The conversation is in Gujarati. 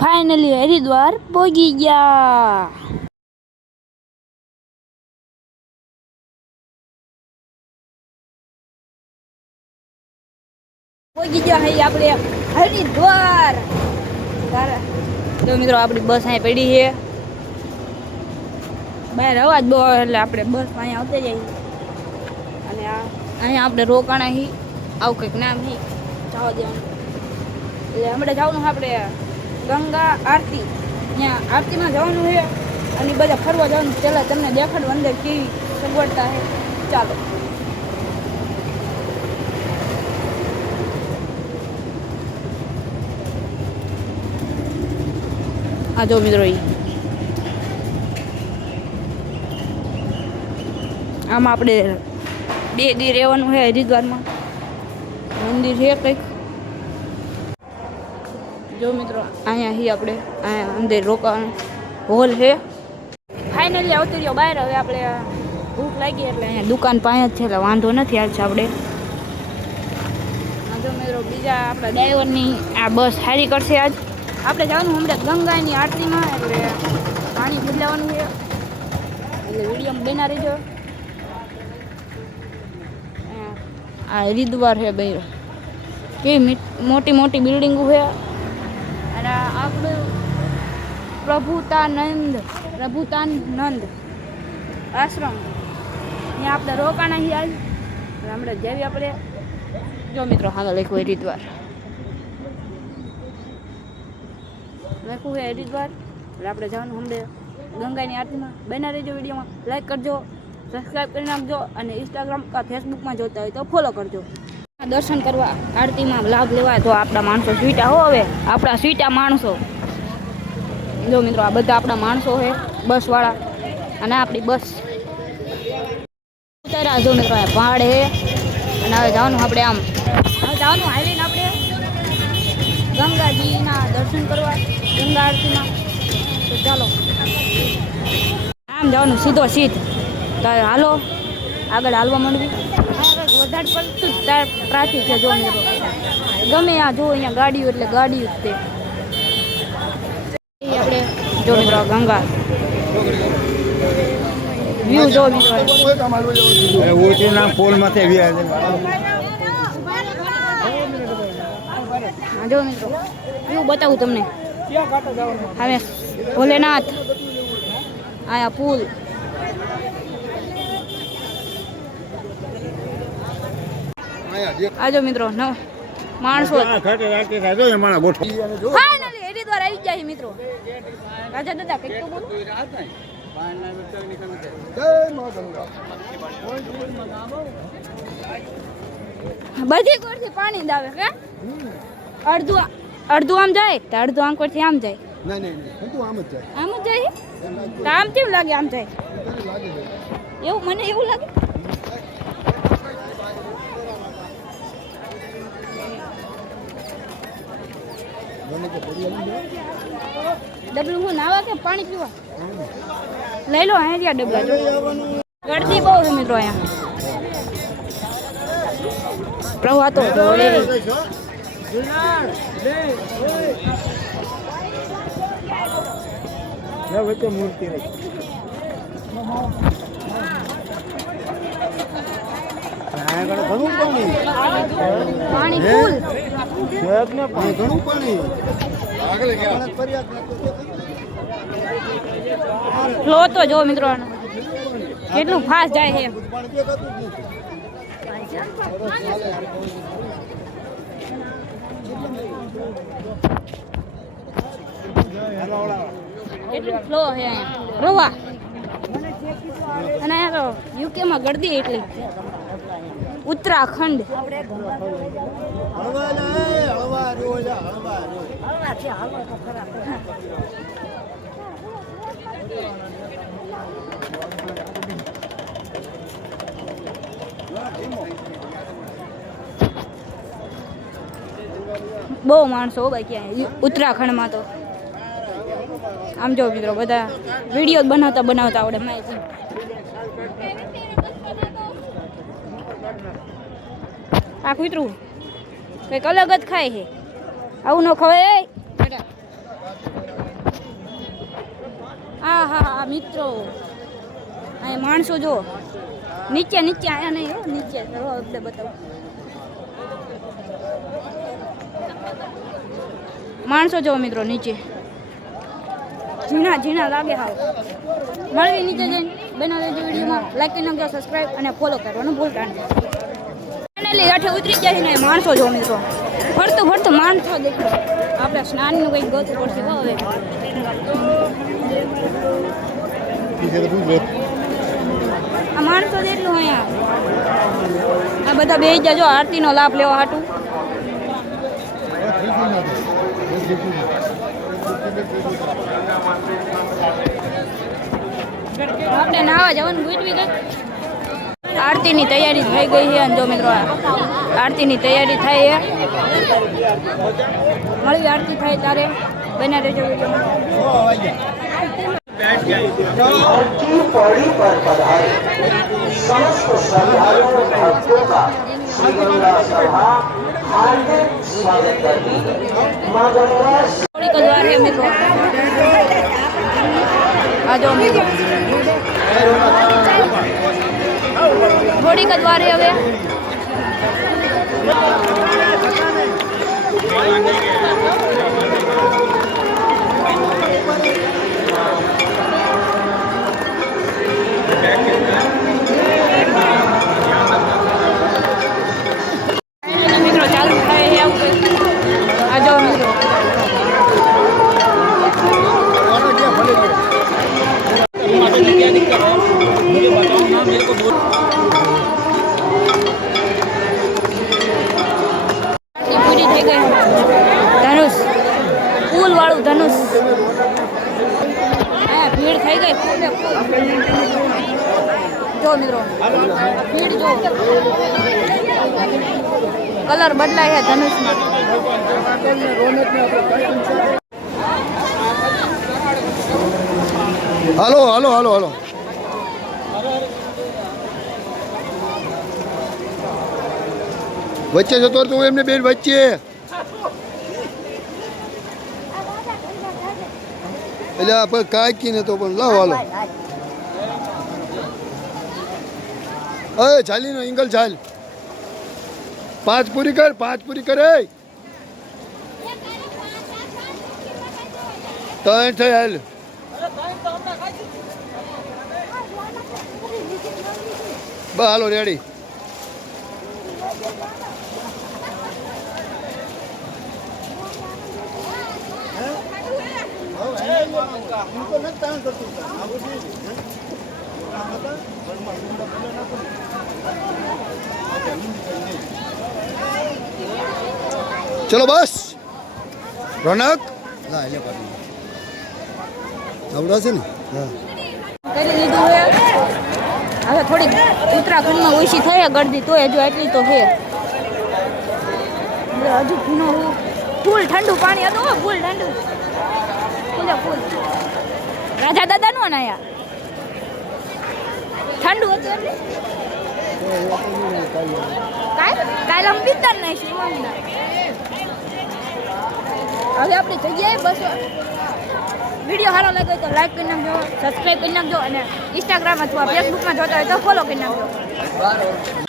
ફાઇનલી હરિદ્વાર પહોંચી ગયા. પહોંચી ગયા હે આપણે હરિદ્વાર. તો મિત્રો આપણી બસ અહીં પડી છે. બહાર અવાજ બહુ આવે એટલે આપણે બસ અહીંયા આવતી જઈએ. અને અહીંયા આપણે રોકાણા હી આવું કંઈક નામ હી જવા દેવાનું. એટલે હમણાં જવાનું આપણે ગંગા આરતી. ત્યાં આરતીમાં જવાનું છે અને બધા ફરવા જવાનું. પહેલાં તમને દેખાડું અંદર કેવી સગવડતા છે. ચાલો. હા જો મિત્રો આમાં આપણે 2 દી રહેવાનું છે હરિદ્વારમાં. મંદિર છે કંઈક જો મિત્રો અહીંયા હી આપણે અહીંયા અંદર રોકાવાનું હોલ છે. ફાઇનલી આવતી રહ્યો બહાર. હવે આપણે ભૂખ લાગી એટલે અહીંયા દુકાન પાસે જ છે એટલે વાંધો નથી. હાલ છે આપણે જો મિત્રો બીજા આપણા ડ્રાઈવરની આ બસ સારી કરશે. આજ આપણે જવાનું હમણાં ગંગાની આરતીમાં એટલે પાણી બદલાવાનું છે. એટલે વિડીયોમાં બના રહેજો. આ હરિદ્વાર છે ભાઈ. કેવી મોટી મોટી બિલ્ડિંગો છે. અને આપણું પ્રભુતાનંદ આશ્રમ ત્યાં આપણે રોકાણા છીએ આજ. હમણાં જેવી આપણે જો મિત્રો આગળ લખ્યું હરિદ્વાર લખ્યું છે હરિદ્વાર. એટલે આપણે જવાનું હમણાં ગંગાની આરતીમાં. બના રહેજો. વિડીયોમાં લાઈક કરજો, સબસ્ક્રાઈબ કરી નાખજો અને ઇન્સ્ટાગ્રામ કે ફેસબુકમાં જોતા હોય તો ફોલો કરજો. દર્શન કરવા આરતીમાં લાભ લેવાય તો આપણા માણસો સ્વીટા હો. હવે આપણા સ્વીટા માણસો જો મિત્રો આ બધા આપણા માણસો છે બસવાળા. અને આપણી બસ ઉતાર્યા જો મિત્રો પહાડ છે. અને હવે જવાનું આપણે આમ જવાનું હાલીને આપણે ગંગાજીના દર્શન કરવા ગંગા આરતીમાં. તો ચાલો આમ જવાનું સીધો સીધ. તો હાલો આગળ હાલવા માંડવી. વધારે પડતું ટ્રાફિક છે જો મિત્રો. ગમે આ જો અહીંયા ગાડીઓ એટલે ગાડીઓ જ તે. આપણે જો મિત્રો ગંગા વ્યૂ જો મિત્રો. જો મિત્રો વ્યૂ બતાવું તમને. હવે ભોલેનાથ આયા પુલ. આજો મિત્રો માણસો હરિદ્વાર આવી જાય મિત્રો. રાજા દાદા કંઈક તો બોલો. બધી કોરથી પાણી દાવે કે અડધું આમ જાય તો અડધું આમ કોરથી આમ જાય. આમ જ જાય. તો આમ કેવું લાગે આમ જાય એવું મને એવું લાગે. ડબલું હું નાવા કે પાણી પીવા લઈ લો. અહીંયા ડબલા જો ગળદી બહુ છે મિત્રો. અહીંયા પ્રવાતો મૂર્તિ પાણી ફૂલ ઘણું પાણી. ફ્લો તો જો મિત્રો કેટલું ફાસ્ટ જાય છે. કેટલું ફ્લો છે અહીંયા રોવા. અને અહીંયા તો યુકેમાં ગળદી એટલી. ઉત્તરાખંડ બહુ માણસો ભાઈ ક્યાં ઉત્તરાખંડમાં. તો આમ જો મિત્રો બધા વિડીયો બનાવતા આવડે માહિતી. આ કૂતરું કંઈક અલગ જ ખાય છે. આવું ન ખવાય. મિત્રો અહીંયા માણસો જો નીચે નીચે આયા નહીં હો નીચે ચલો આપણે બતાવો માણસો જો મિત્રો નીચે ઝીણા ઝીણા લાગે હાવ મળવી નીચે જઈને બના લેજો વિડીયોમાં લાઈક કરી નાખજો સબસ્ક્રાઈબ અને ફોલો કરવાનું ભૂલતા નહીં ફાઇનલી આઠે ઉતરી જાય ને માણસો જો મિત્રો ફરતું ફરતું માણસો દેખો આપણે સ્નાનનું કંઈક ગોતવું પડશે હવે આ માણસો જેટલું અહીંયા આ બધા બે જાજો આરતીનો લાભ લેવા હાટું આપણે નાવા જવાનું ગોઠવી ગઈ આરતીની તૈયારી થઈ ગઈ છે અને જો મિત્રો આરતીની તૈયારી થાય છે મળી આરતી થાય ત્યારે બના રહેજો पौड़ी पर पधारे समस्त श्रद्धालुओं भक्तों का श्री गंगा सभा हार्दिक स्वागत करती है। मां गंगा थोड़ी का द्वार है મિત્રો आ जाओ મિત્રો थोड़ी का द्वार है હવે મિત્રો ચાલુ થાય છે આવું આ જાઓ મિત્રો પૂરી થઈ ગઈ ધનુષ પુલ વાળું ધનુષ હા ભીડ થઈ ગઈ જો મિત્રો ભીડ જો કલર બદલાય છે ધનુષમાં હાલો હાલો હાલો હાલો વચ્ચે જતો તો એમને બેન વચ્ચે એટલે આપણે કાંઈ ને તો પણ લાવ હાલો અરે ચાલીનો એંગલ ચાલ 5 પૂરી કર 5 પૂરી કરે 3 થઈ હાલ બસ હાલો રેડી ચલો બસ રોનક ના એટલે પાડી આવડાશે ને હા કરી લીધું છે હવે થોડીક ઉત્તરાખંડમાં ઓછી થઈ ગરદી તો હજુ એટલી તો છે હજુ ફૂલ ઠંડુ પાણી હતું ફૂલ ઠંડુ ફૂલે ફૂલ રાજા દાદાનું ને અહીંયા ઠંડુ હતું એટલે કાલ અમે પીતા જ નહીં શિવાંગના હવે આપણી જગ્યાએ બસ વિડીયો સારો લાગે તો લાઈક કરી નાખજો સબસ્ક્રાઈબ કરી નાખજો અને ઇન્સ્ટાગ્રામ અથવા ફેસબુકમાં જોતા હોય તો ફોલો કરી નાખજો